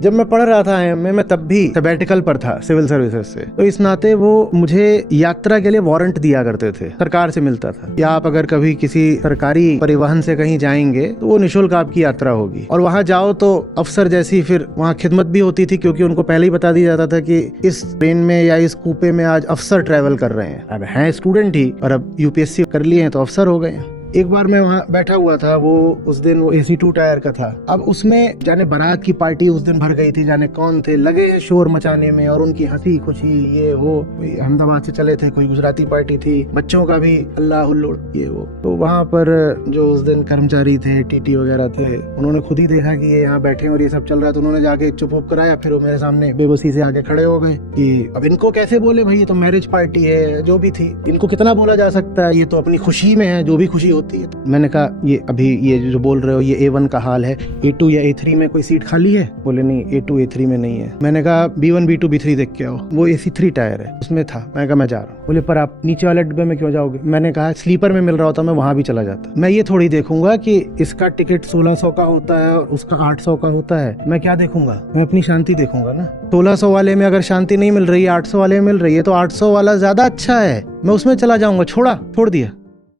जब मैं पढ़ रहा था IIM में तब भी सबैटिकल पर था सिविल सर्विसेज से, तो इस नाते वो मुझे यात्रा के लिए वारंट दिया करते थे, सरकार से मिलता था कि आप अगर कभी किसी सरकारी परिवहन से कहीं जाएंगे तो वो निःशुल्क आपकी यात्रा होगी। और वहां जाओ तो अफसर जैसी फिर वहां खिदमत भी होती थी, क्योंकि उनको पहले ही बता दिया जाता था कि इस ट्रेन में या इस कूपे में आज अफसर ट्रेवल कर रहे हैं। अब हैं स्टूडेंट ही और अब UPSC कर लिए हैं तो अफसर हो गए हैं। एक बार मैं वहाँ बैठा हुआ था, वो उस दिन वो AC2 टायर का था। अब उसमें जाने बारात की पार्टी उस दिन भर गई थी, जाने कौन थे लगे हैं शोर मचाने में, और उनकी हंसी खुशी ये वो, कोई अहमदाबाद से चले थे, कोई गुजराती पार्टी थी, बच्चों का भी अल्लाह हुल्लोड़ ये वो। तो वहाँ पर जो उस दिन कर्मचारी थे, TT वगैरह थे, उन्होंने खुद ही देखा कि ये यहाँ बैठे और ये सब चल रहा है, तो उन्होंने जाके चुप कराया। फिर वो मेरे सामने बेबसी से आके खड़े हो गए कि अब इनको कैसे बोले भाई, ये तो मैरिज पार्टी है, जो भी थी, इनको कितना बोला जा सकता है, ये तो अपनी खुशी में है, जो भी खुशी होती है। मैंने कहा ये अभी ये जो बोल रहे हो ये A1 का हाल है, A2 या A3 में कोई सीट खाली है? बोले नहीं, A2 A3 में नहीं है। मैंने कहा B1 B2 B3 देख के आओ, वो AC3 टायर है, उसमें था। मैंने कहा मैं जा रहा हूँ। बोले पर आप नीचे वाले डिब्बे में क्यों जाओगे? मैंने कहा स्लीपर में मिल रहा होता मैं वहां भी चला जाता। मैं ये थोड़ी देखूंगा कि इसका टिकट 1600 का होता है और उसका 800 का होता है। मैं क्या देखूंगा? मैं अपनी शांति देखूंगा ना। 1600 वाले में अगर शांति नहीं मिल रही है, 800 वाले में मिल रही है, तो 800 वाला ज्यादा अच्छा है, मैं उसमें चला जाऊंगा। छोड़ दिया।